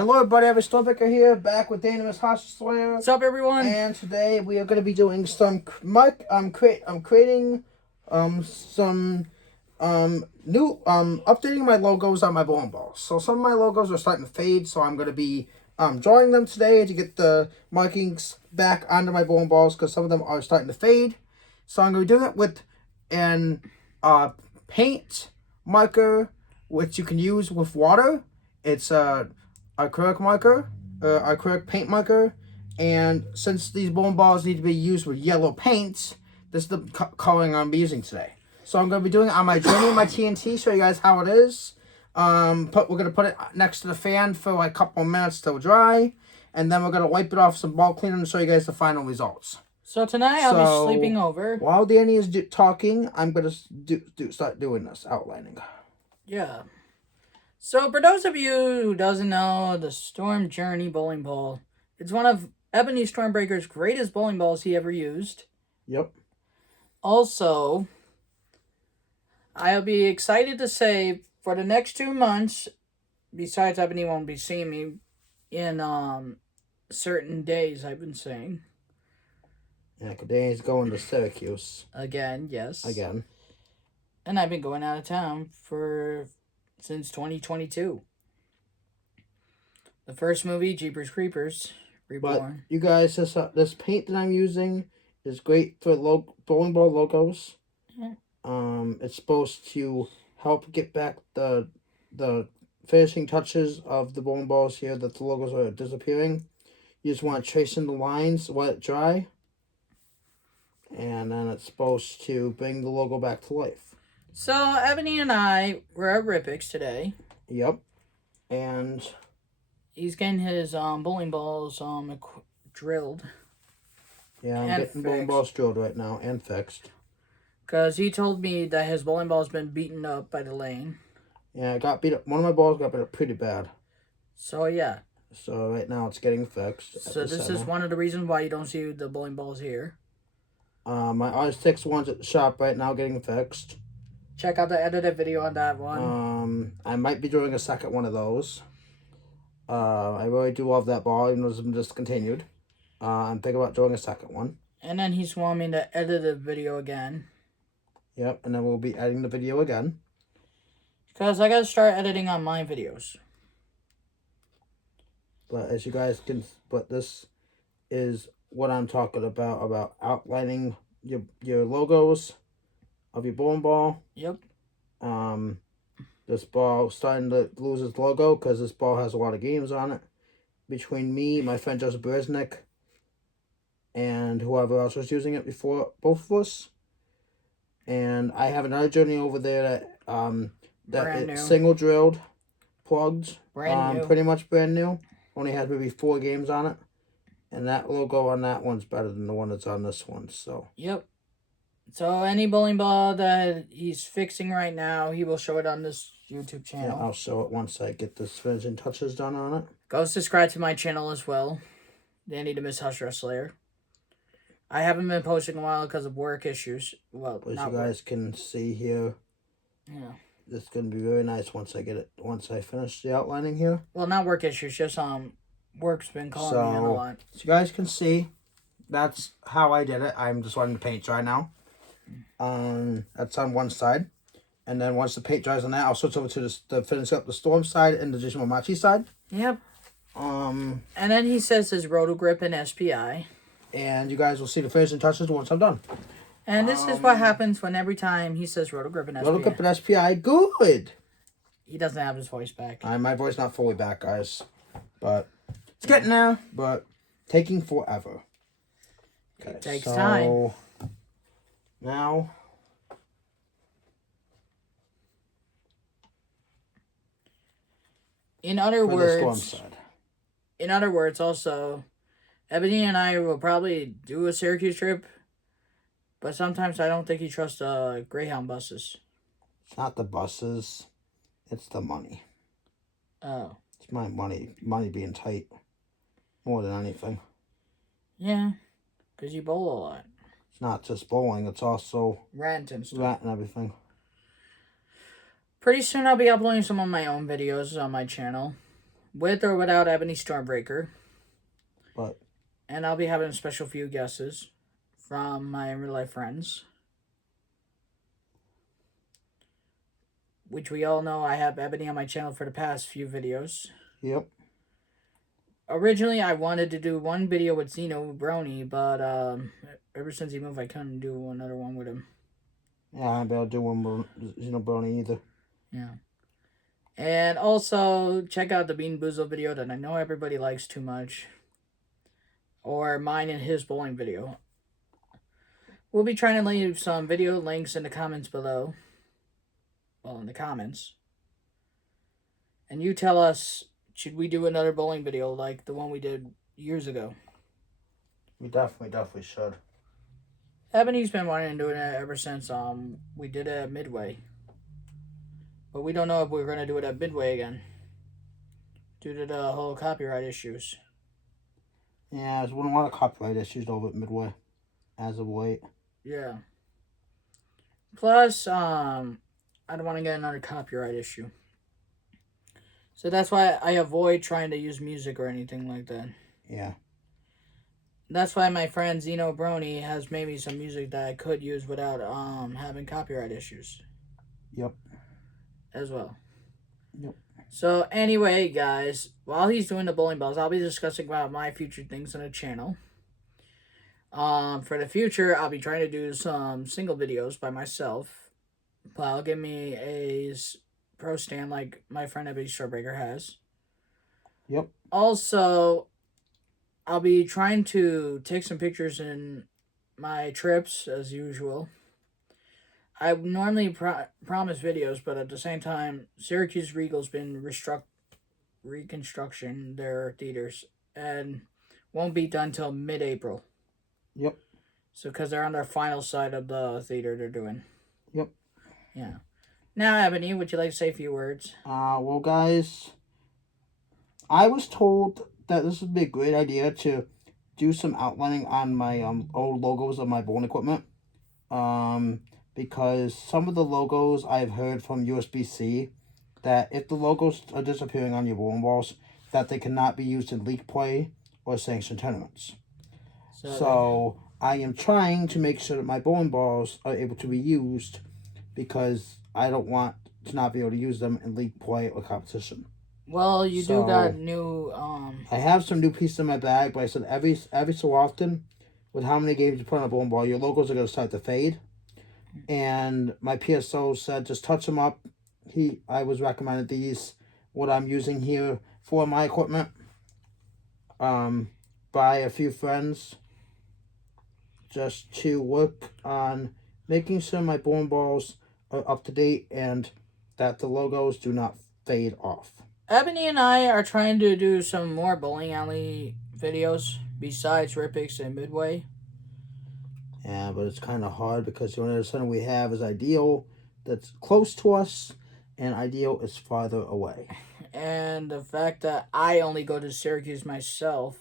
Hello everybody, I'm Stormbaker here, back with hashira. What's up, everyone? And today we are going to be doing some I'm creating some new updating my logos on my bowling balls. So some of my logos are starting to fade, so I'm going to be drawing them today to get the markings back onto my bowling balls because some of them are starting to fade. So I'm going to be doing it with an paint marker, which you can use with water. It's acrylic marker, acrylic paint marker, and since these bowling balls need to be used with yellow paint, this is the coloring I'm using today. So I'm going to be doing it on my journey and my TNT, show you guys how it is. We're going to put it next to the fan for like a couple of minutes till dry, and then we're going to wipe it off some ball cleaner and show you guys the final results. So tonight I'll be sleeping over. While Danny is talking, I'm going to start doing this, outlining. Yeah. So for those of you who doesn't know, the Storm Journey bowling ball, it's one of Ebony Stormbreaker's greatest bowling balls he ever used. Yep. Also, I'll be excited to say for the next 2 months, besides Ebony won't be seeing me in certain days, I've been saying. Yeah, because Danny's going to Syracuse. Again, yes. Again. And I've been going out of town since 2022. The first movie, Jeepers Creepers, Reborn. But you guys, this paint that I'm using is great for bowling ball logos. Yeah. It's supposed to help get back the finishing touches of the bowling balls here that the logos are disappearing. You just want to trace in the lines, let it dry, and then it's supposed to bring the logo back to life. So Ebony and I were at Rippix today. Yep. And he's getting his bowling balls drilled. Yeah, I'm getting bowling balls drilled right now and fixed. Because he told me that his bowling ball's been beaten up by the lane. Yeah, it got beat up. One of my balls got beat up pretty bad. So yeah. So right now it's getting fixed. So this is one of the reasons why you don't see the bowling balls here. My R6 one's at the shop right now getting fixed. Check out the edited video on that one. I might be doing a second one of those. I really do love that ball, even though it's been discontinued. I'm thinking about doing a second one. And then he's wanting me to edit the video again. Yep, and then we'll be editing the video again. Because I gotta start editing on my videos. But as you guys can, this is what I'm talking about outlining your logos of your bowling ball. Yep. This ball starting to lose its logo because this ball has a lot of games on it. Between me, my friend Joseph Beresnick, and whoever else was using it before, both of us. And I have another journey over there that it's single drilled, plugged, brand new. Pretty much brand new. Only has maybe 4 games on it. And that logo on that one's better than the one that's on this one, so. Yep. So any bowling ball that he's fixing right now, he will show it on this YouTube channel. Yeah, I'll show it once I get the finishing touches done on it. Go subscribe to my channel as well. Danny the Miss Hashira Slayer. I haven't been posting a while because of work issues. Well, as you guys can see here. Yeah. It's going to be very nice once I finish the outlining here. Well, not work issues, just work's been calling me in a lot. So you guys can see, that's how I did it. I'm just letting the paint dry now. That's on one side. And then once the paint dries on that, I'll switch over to finish up the Storm side and the Digimomachi side. Yep. And then he says his Roto Grip and SPI. And you guys will see the finishing touches once I'm done. And this is what happens when every time he says Roto Grip and SPI. Roto Grip and SPI, good. He doesn't have his voice back. My voice not fully back, guys. But it's getting there, but taking forever. Okay, it takes time. Now, in other words, also, Ebony and I will probably do a Syracuse trip, but sometimes I don't think he trusts Greyhound buses. It's not the buses, it's the money. Oh. It's my money being tight, more than anything. Yeah, because you bowl a lot. It's not just bowling, it's also rent and stuff. Rent and everything. Pretty soon I'll be uploading some of my own videos on my channel. with or without Ebony Stormbreaker. But And I'll be having a special few guesses from my real life friends. Which we all know I have Ebony on my channel for the past few videos. yep. Originally, I wanted to do one video with Zeno Brony, but ever since he moved, I couldn't do another one with him. Yeah, I ain't able to do one more Brony either. Yeah. And also, check out the Bean Boozle video that I know everybody likes too much. Or mine and his bowling video. We'll be trying to leave some video links in the comments below. Well, in the comments. And you tell us, should we do another bowling video like the one we did years ago? We definitely should. Ebony's been wanting to do it ever since we did it at Midway. But we don't know if we're going to do it at Midway again. Due to the whole copyright issues. Yeah, there's been a lot of copyright issues over at Midway. As of late. Yeah. Plus, I don't want to get another copyright issue. So that's why I avoid trying to use music or anything like that. Yeah. That's why my friend Zeno Brony has made me some music that I could use without having copyright issues. Yep. As well. Yep. So anyway, guys, while he's doing the bowling balls, I'll be discussing about my future things on the channel. For the future, I'll be trying to do some single videos by myself. But I'll give me a pro stand like my friend Ebony Starbreaker has. Yep. Also, I'll be trying to take some pictures in my trips as usual. I normally promise videos, but at the same time, Syracuse Regal's been reconstruction their theaters and won't be done till mid-April. Yep. So, because they're on their final side of the theater they're doing. Yep. Yeah. Now, Ebony, would you like to say a few words? Well, guys, I was told that this would be a great idea to do some outlining on my old logos of my bowling equipment. Because some of the logos I've heard from USB-C that if the logos are disappearing on your bowling balls, that they cannot be used in league play or sanctioned tournaments. So I am trying to make sure that my bowling balls are able to be used because I don't want to not be able to use them in league play or competition. Well, you do got new I have some new pieces in my bag, but I said every so often, with how many games you put on a bowling ball, your logos are going to start to fade. And my PSO said just touch them up. I was recommended these, what I'm using here for my equipment, by a few friends, just to work on making sure my bowling balls are up to date and that the logos do not fade off. Ebony and I are trying to do some more bowling alley videos besides Ripix and Midway. Yeah, but it's kind of hard because the only other center we have is Ideal that's close to us, and Ideal is farther away. And the fact that I only go to Syracuse myself.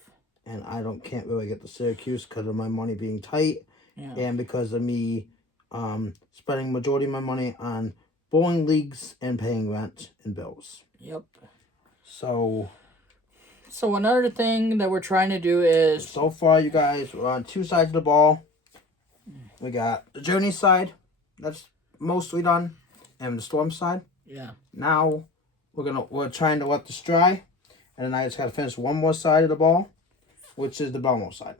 And I can't really get to Syracuse because of my money being tight. Yeah. And because of me spending majority of my money on bowling leagues and paying rent and bills. Yep. So another thing that we're trying to do is... So far, you guys, we're on two sides of the ball. We got the Journey side. That's mostly done. And the Storm side. Yeah. Now, we're trying to let this dry. And then I just got to finish one more side of the ball, which is the Belmont side.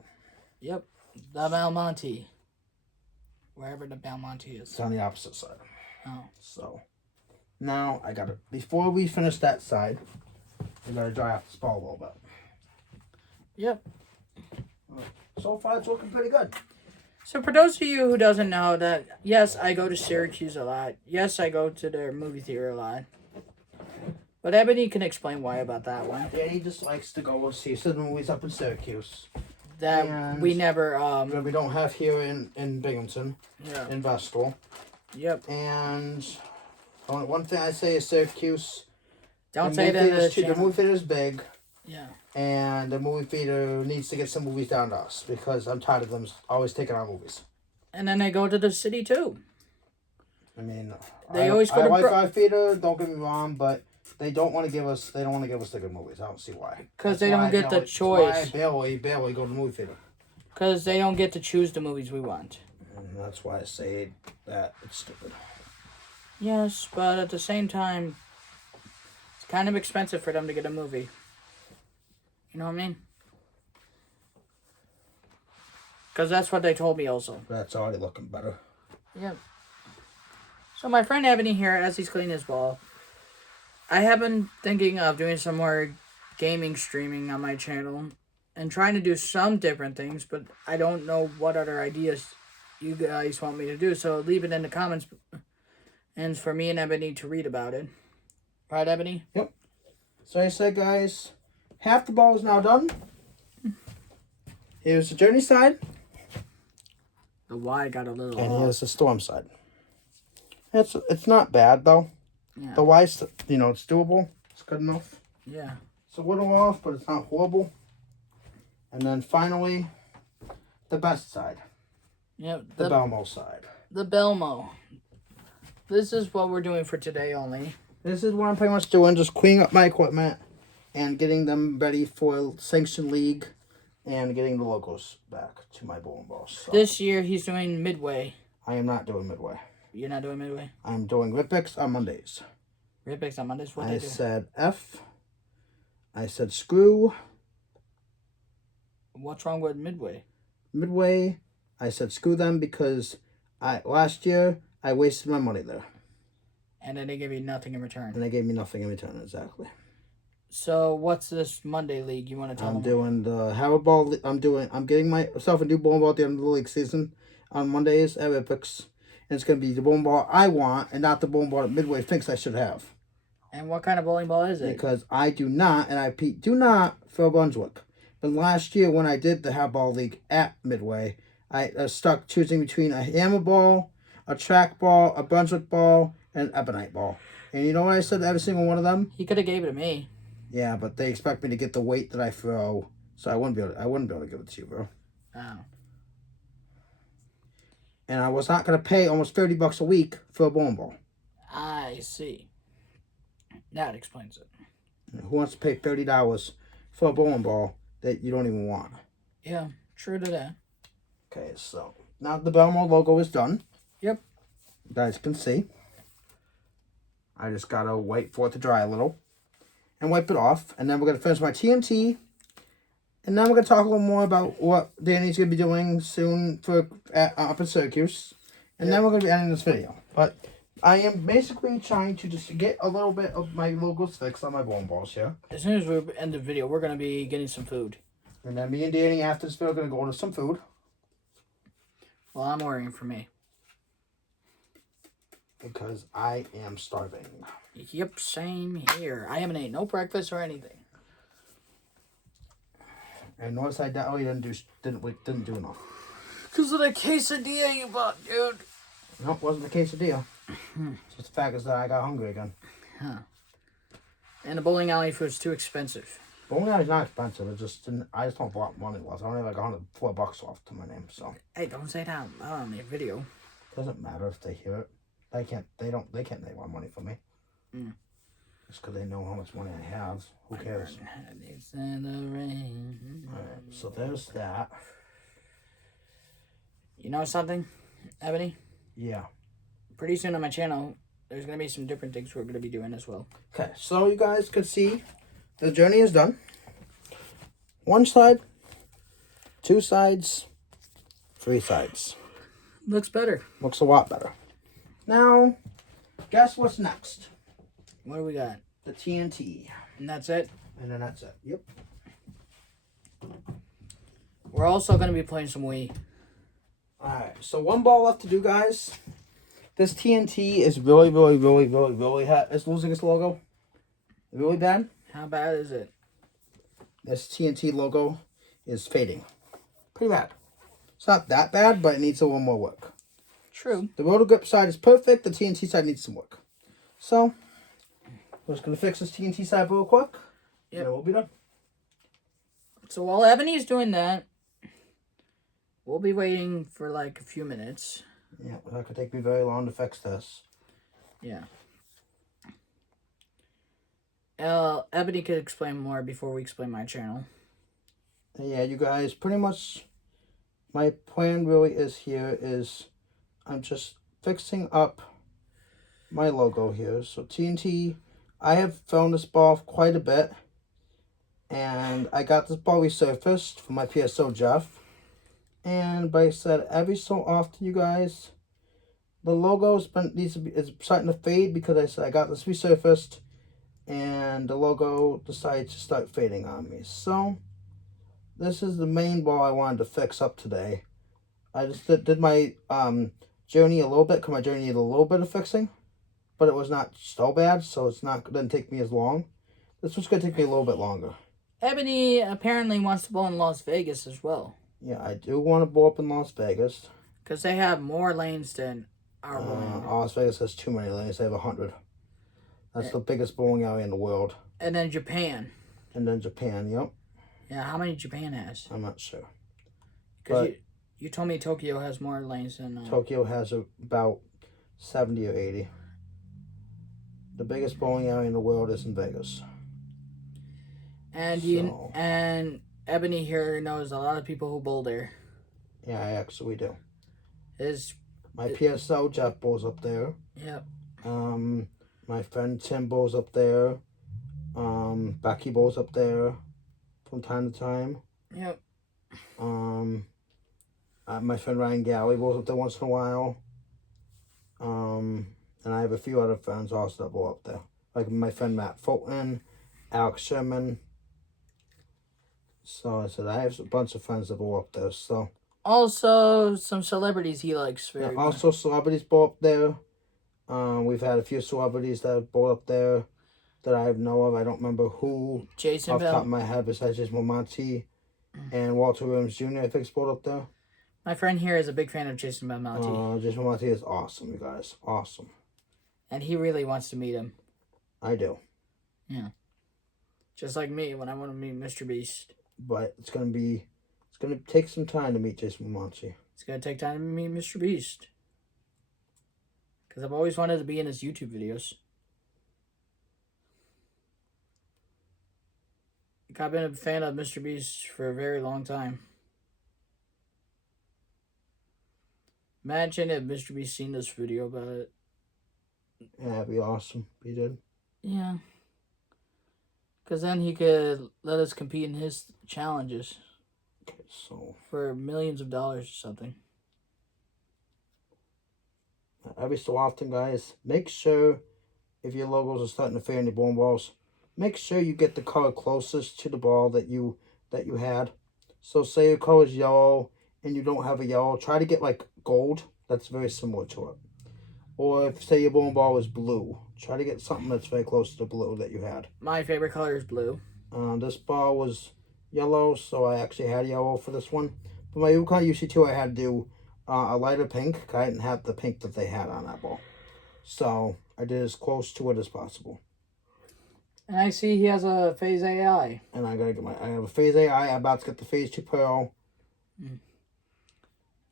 Yep. The Belmonte. Wherever the Belmonte is. It's on the opposite side. Oh. So, now I got to, before we finish that side, we got to dry off the ball a little bit. Yep. So far, it's looking pretty good. So for those of you who doesn't know that, yes, I go to Syracuse a lot. Yes, I go to their movie theater a lot. But Ebony can explain why about that one. Danny just likes to go see some movies up in Syracuse. That and we never... we don't have here in Binghamton. Yeah. In Vestal. Yep. And only one thing I say is Syracuse. Don't say that. The movie theater is big. Yeah. And the movie theater needs to get some movies down to us because I'm tired of them always taking our movies. And then they go to the city too. I mean, I like our theater, don't get me wrong, but They don't want to give us. They don't want to give us the good movies. I don't see why. Because they don't get the choice. That's why I barely go to the movie theater. Because they don't get to choose the movies we want. And that's why I say that it's stupid. Yes, but at the same time, it's kind of expensive for them to get a movie. You know what I mean? Because that's what they told me also. That's already looking better. Yep. So my friend Ebony here, as he's cleaning his ball, I have been thinking of doing some more gaming streaming on my channel and trying to do some different things, but I don't know what other ideas you guys want me to do. So leave it in the comments and for me and Ebony to read about it. Right, Ebony? Yep. So I said, guys, half the ball is now done. Here's the journey side. The Y got a little And off. here's the storm side. It's not bad, though. Yeah. The Y's, it's doable. It's good enough. Yeah. It's a little off, but it's not horrible. And then finally, the best side. Yep. The Belmo side. The Belmo. This is what we're doing for today only. This is what I'm pretty much doing. Just cleaning up my equipment and getting them ready for Sanction League and getting the logos back to my bowling balls. So This year he's doing Midway. I am not doing Midway. You're not doing Midway? I'm doing Ripix on Mondays. Ripix on Mondays? What I they do? said F. I said screw. What's wrong with Midway? Midway. I said screw them because last year I wasted my money there. And then they give you nothing in return. And they gave me nothing in return, exactly. So what's this Monday league you want to tell I'm them? doing the Harrow I'm getting myself a new bowling ball at the end of the league season on Mondays at Ripix. And it's going to be the bowling ball I want and not the bowling ball that Midway thinks I should have. And what kind of bowling ball is it? Because I do not, and I repeat, do not throw Brunswick. But last year when I did the Harrow League at Midway, I stuck choosing between a hammer ball, a track ball, a Brunswick ball, and an ebonite ball. And you know what I said to every single one of them? He could have gave it to me. Yeah, but they expect me to get the weight that I throw, so I wouldn't be able to give it to you, bro. Oh. And I was not going to pay almost $30 a week for a bowling ball. I see. That explains it. Who wants to pay $30 for a bowling ball that you don't even want? Yeah, true to that. Okay, so now the Belmo logo is done. Yep. You guys can see. I just got to wait for it to dry a little and wipe it off. And then we're going to finish my TNT. And then we're going to talk a little more about what Danny's going to be doing soon for up in Syracuse. And then we're going to be ending this video. But I am basically trying to just get a little bit of my logos fixed on my bowling balls here. As soon as we end the video, we're going to be getting some food. And then me and Danny, after this video, are going to go order some food. Well, I'm ordering for me. Because I am starving. Yep, same here. I haven't ate no breakfast or anything. And notice I definitely didn't do enough. Because of the quesadilla you bought, dude. No, it wasn't the quesadilla. It's just the fact is that I got hungry again. Huh. And the bowling alley food's too expensive. Bowling alley's not expensive. I just don't know what money it was. I only had like $104 off to my name, so. Hey, don't say that out on the video. Doesn't matter if they hear it. They can't make more money for me. Mm. Just because they know how much money I have. Who cares? It's in the rain. Alright, so there's that. You know something, Ebony? Yeah. Pretty soon on my channel, there's going to be some different things we're going to be doing as well. Okay, so you guys can see the journey is done. One side, two sides, three sides. Looks better. Looks a lot better. Now, guess what's next? What do we got? The TNT. And that's it? And then that's it. Yep. We're also going to be playing some Wii. Alright, so one ball left to do, guys. This TNT is really it's losing its logo. Really bad. How bad is it? This TNT logo is fading. Pretty bad. It's not that bad, but it needs a little more work. True. The rotor grip side is perfect. The TNT side needs some work. So, we're just going to fix this TNT side real quick. Yep. And we'll be done. So while Ebony's doing that, we'll be waiting for like a few minutes. Yeah, it's not going to take me very long to fix this. Yeah. Ebony could explain more before we explain my channel. Yeah, you guys, pretty much my plan really is I'm just fixing up my logo here. So TNT, I have found this ball quite a bit, and I got this ball resurfaced for my PSO Jeff. And like I said, every so often, you guys, the logo's been is starting to fade because I said I got this resurfaced, and the logo decided to start fading on me. So this is the main ball I wanted to fix up today. I just did my journey a little bit because my journey needed a little bit of fixing, but it was not so bad, so didn't take me as long. This one's gonna take me a little bit longer. Ebony apparently wants to bowl in Las Vegas as well. Yeah, I do want to bowl up in Las Vegas. Because they have more lanes than our bowling. Las Vegas has too many lanes. They have 100. That's the biggest bowling alley in the world. And then Japan. And then Japan, yep. Yeah, how many Japan has? I'm not sure. Because you told me Tokyo has more lanes than... Tokyo has about 70 or 80. The biggest bowling alley in the world is in Vegas. And and Ebony here knows a lot of people who bowl there. Yeah, I actually do. My It- PSO Jeff bowls up there. Yep. My friend Tim bowls up there. Becky bowls up there from time to time. Yep. My friend Ryan Galley bowls up there once in a while. And I have a few other friends also that bowl up there. Like my friend Matt Fulton, Alex Sherman. So I said I have a bunch of friends that bowl up there. So Also, some celebrities he likes very much. also celebrities bowl up there. We've had a few celebrities that have bowled up there that I know of. I don't remember who Jason off the top Bell. of my head besides just Monty and Walter Williams Jr. I think bowled up there. My friend here is a big fan of Jason Belmonte. Jason Monty is awesome, you guys. Awesome. And he really wants to meet him. I do. Yeah. Just like me when I want to meet Mr. Beast. But it's gonna take some time to meet Jason Monty. It's going to take time to meet Mr. Beast. Because I've always wanted to be in his YouTube videos. I've been a fan of Mr. Beast for a very long time. Imagine if Mr. Beast seen this video about it. Yeah, that'd be awesome. He did. Yeah. Because then he could let us compete in his challenges. Okay, so For millions of dollars or something. every so often, guys, make sure if your logos are starting to fade in your bowling balls, make sure you get the color closest to the ball that you had. So say your color is yellow and you don't have a yellow, try to get like gold. That's very similar to it. Or if say your bowling ball is blue, try to get something that's very close to the blue that you had. My favorite color is blue. This ball was yellow, so I actually had yellow for this one. But my Yukon UC2, I had to do a lighter pink. I didn't have the pink that they had on that ball. So I did as close to it as possible. And I see he has a Phase AI. And I have a Phase AI. I'm about to get the Phase 2 Pro.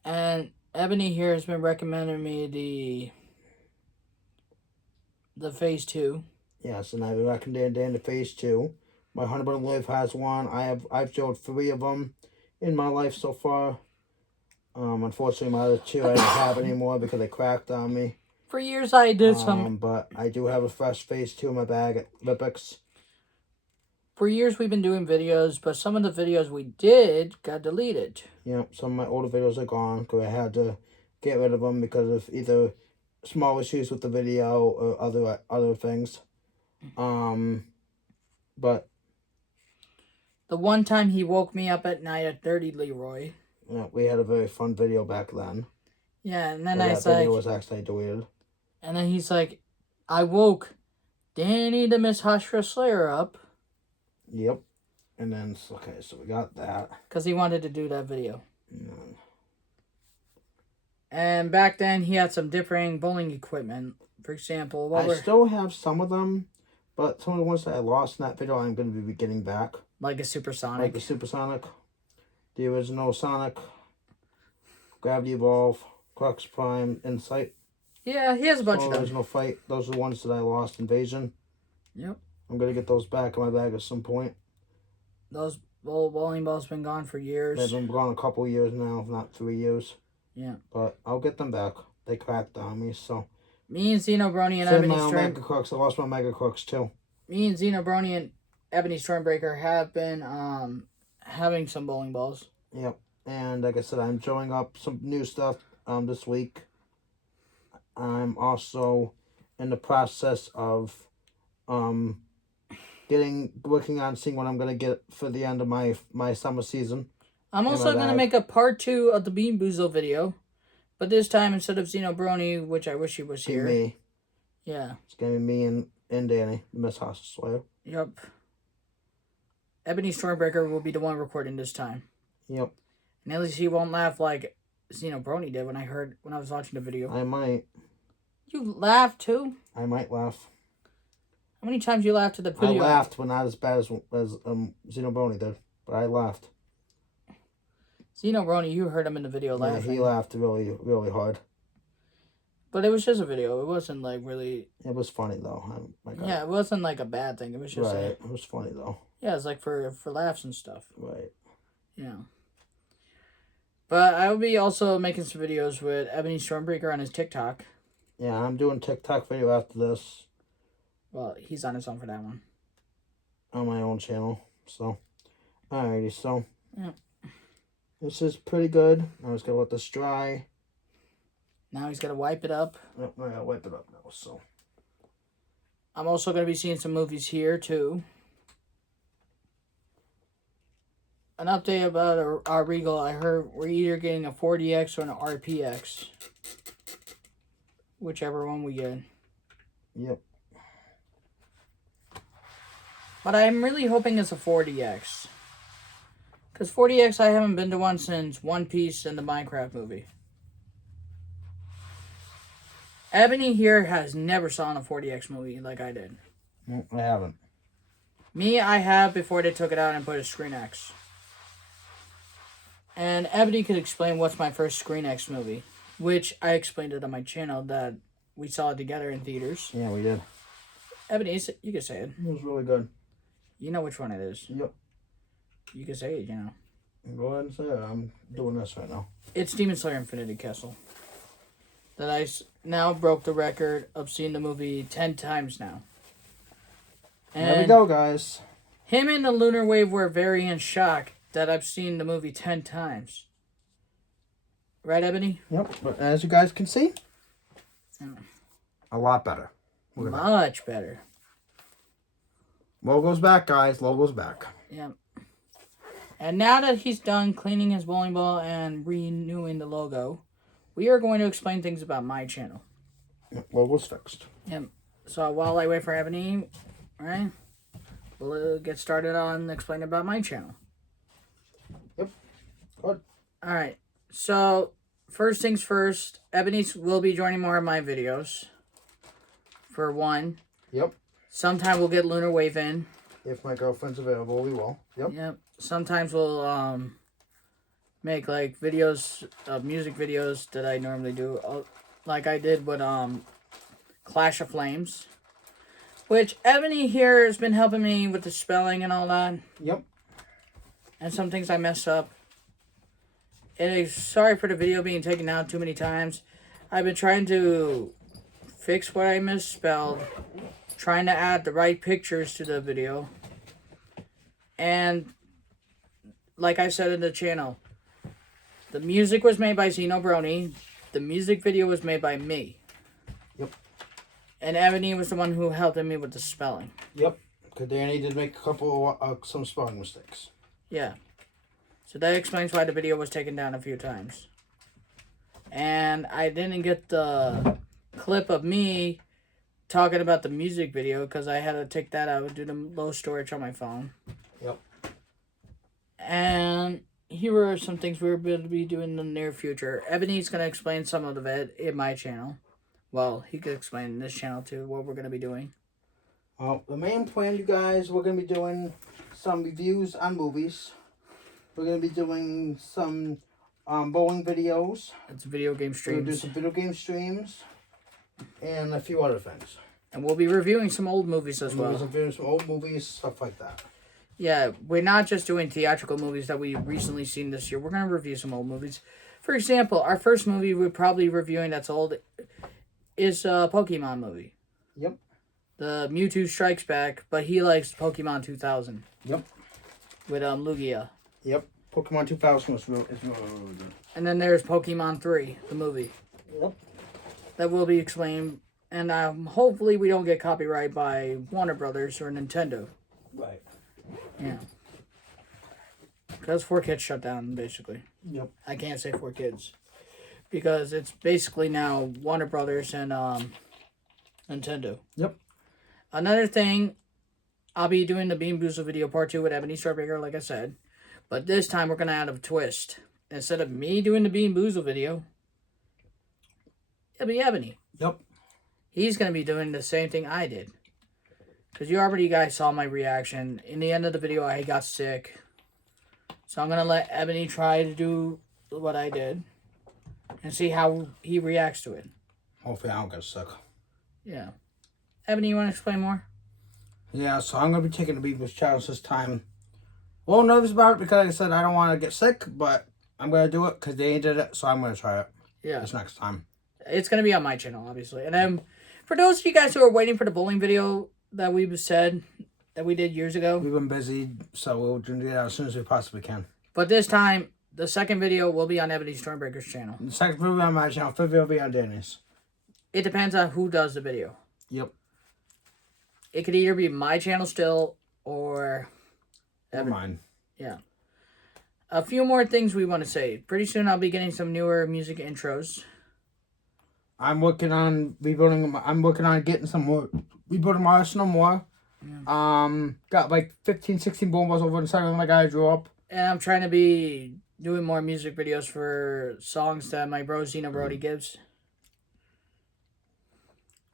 And Ebony here has been recommending me the Phase 2. Yes, and I've been recommending the Phase 2. My Honeyburn Live has one. I've showed 3 of them in my life so far. Unfortunately, my other 2 I don't have anymore because they cracked on me. For years I did some... But I do have a fresh Phase 2 in my bag at Lipix. For years we've been doing videos, but some of the videos we did got deleted. Yep, some of my older videos are gone because I had to get rid of them because of either small issues with the video or other things. But The one time he woke me up at night at 30 Leroy. yeah, we had a very fun video back then. Yeah, and then But I that said... video was actually deleted. And then he's like, I woke Danny the Miss Hashira Slayer up. Yep. And then, okay, so we got that. Because he wanted to do that video. Mm. And back then, he had some differing bowling equipment. For example, I still have some of them, but some of the ones that I lost in that video, I'm going to be getting back. like a supersonic. Like the Supersonic, the original Sonic, Gravity Evolve, Crux Prime, Insight. Yeah, he has a bunch of them. Original Fight. Those are the ones that I lost. Invasion. Yep. I'm gonna get those back in my bag at some point. Those bowling balls been gone for years. They've been gone a couple years now, if not 3 years. Yeah. But I'll get them back. They cracked on me, so. Me and Zeno Brony and Same Ebony my Storm. Mega Crooks. I lost my Mega Crooks too. Me and Zeno Brony and Ebony Stormbreaker have been having some bowling balls. Yep. And like I said, I'm showing up some new stuff this week. I'm also in the process of working on seeing what I'm gonna get for the end of my summer season. I'm also gonna make a part 2 of the Bean Boozle video, but this time instead of Zeno Brony, which I wish he was here. Me. Yeah. It's gonna be me and Danny, Miss House Slayer. Yep. Ebony Stormbreaker will be the one recording this time. Yep. And at least he won't laugh like Zeno Brony did when I was watching the video. I might. You laughed too? I might laugh. How many times you laughed at the video? I laughed, but not as bad as Zeno Brony did. But I laughed. Zeno Brony, you heard him in the video laughing. Yeah, he laughed really, really hard. But it was just a video. It wasn't like really. It was funny though. Yeah, it wasn't like a bad thing. It was just. Right. It was funny though. Yeah, it's like for laughs and stuff. Right. Yeah. But I will be also making some videos with Ebony Stormbreaker on his TikTok. Yeah, I'm doing TikTok video after this. Well, he's on his own for that one. On my own channel. So, alrighty. So, yeah. This is pretty good. I'm just gonna let this dry. Now he's gonna wipe it up. Yep, I gotta wipe it up now. So, I'm also gonna be seeing some movies here too. An update about our Regal. I heard we're either getting a 4DX or an RPX. Whichever one we get. Yep. But I'm really hoping it's a 4DX. Because 4DX, I haven't been to one since One Piece and the Minecraft movie. Ebony here has never saw a 4DX movie like I did. I haven't. Me, I have before they took it out and put a Screen X. And Ebony could explain what's my first Screen X movie. Which I explained it on my channel that we saw it together in theaters. Yeah, we did. Ebony, you can say it. It was really good. You know which one it is. Yep. You can say it, you know. Go ahead and say it. I'm doing this right now. It's Demon Slayer Infinity Castle. That I now broke the record of seeing the movie 10 times now. And there we go, guys. Him and the Lunar Wave were very in shock that I've seen the movie 10 times. Right, Ebony? Yep, but as you guys can see, a lot better. Much better. Logo's back, guys. Logo's back. Yep. And now that he's done cleaning his bowling ball and renewing the logo, we are going to explain things about my channel. Yep, logo's fixed. Yep. So while I wait for Ebony, right, we'll get started on explaining about my channel. Yep. Good. All right. So first things first, Ebony will be joining more of my videos. For one. Yep. Sometime we'll get Lunar Wave in. If my girlfriend's available, we will. Yep. Yep. Sometimes we'll make like videos, music videos that I normally do, like I did with Clash of Flames, which Ebony here has been helping me with the spelling and all that. Yep. And some things I mess up. And sorry for the video being taken down too many times. I've been trying to fix what I misspelled, trying to add the right pictures to the video. And like I said in the channel, the music was made by Zeno Brony. The music video was made by me. Yep. And Ebony was the one who helped me with the spelling. Yep. Because Danny did make a couple some spelling mistakes. Yeah. So that explains why the video was taken down a few times. And I didn't get the clip of me talking about the music video because I had to take that out due to low storage on my phone. Yep. And here are some things we're going to be doing in the near future. Ebony's going to explain some of it in my channel. Well, he could explain in this channel too what we're going to be doing. Well, the main plan, you guys, we're going to be doing some reviews on movies. We're going to be doing some bowling videos. It's video game We're going to do streams. some video game streams. And a few other things. And we'll be reviewing some old movies as well. Reviewing some old movies, stuff like that. Yeah, we're not just doing theatrical movies that we recently seen this year. We're going to review some old movies. For example, our first movie we're probably reviewing that's old is a Pokemon movie. Yep. The Mewtwo Strikes Back, but he likes Pokemon 2000. Yep. With Lugia. Yep. Pokemon 2000 is really good. And then there's Pokemon 3, the movie. Yep. That will be explained. And hopefully we don't get copyright by Warner Brothers or Nintendo. Right. Yeah. Because 4Kids shut down, basically. Yep. I can't say 4Kids. Because it's basically now Warner Brothers and Nintendo. Yep. Another thing, I'll be doing the Bean Boozled video part 2 with Ebony Starbreaker, like I said. But this time we're going to add a twist. Instead of me doing the Bean Boozled video, it'll be Ebony. Yep. He's going to be doing the same thing I did. Because you guys saw my reaction. In the end of the video, I got sick. So I'm going to let Ebony try to do what I did. And see how he reacts to it. Hopefully I don't get sick. Yeah. Ebony, you want to explain more? Yeah, so I'm going to be taking the Beatles challenge this time. A little nervous about it because, like I said, I don't want to get sick. But I'm going to do it because they did it. So I'm going to try it. Yeah. This next time. It's going to be on my channel, obviously. And then, for those of you guys who are waiting for the bowling video that we said that we did years ago. We've been busy, so we'll do that as soon as we possibly can. But this time, the second video will be on Ebony Stormbreaker's channel. The second video on my channel, fifth video will be on Danny's. It depends on who does the video. Yep. It could either be my channel still, or mine. Yeah. A few more things we want to say. Pretty soon I'll be getting some newer music intros. I'm working on rebuilding. I'm working on getting some more. Rebuilding my arsenal more. Yeah. Got like 15, 16 bombs over the side of my guy I drew up. And I'm trying to be doing more music videos for songs that my bro Zeno Brody gives.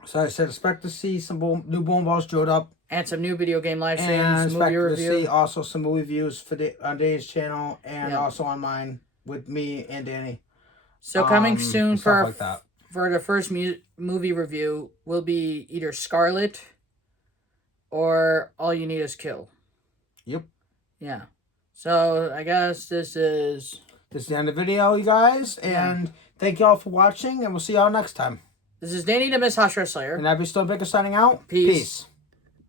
So I said expect to see some new boom balls drew up. And some new video game live streams, and movie review. To see also some movie reviews for on Danny's channel and also on mine with me and Danny. So coming soon for like that. For the first movie review will be either Scarlet or All You Need Is Kill. Yep. Yeah. So I guess this is the end of the video, you guys. And thank you all for watching, and we'll see y'all next time. This is Danny the Miss Hashira Slayer. And I'll be Stone Baker signing out. Peace.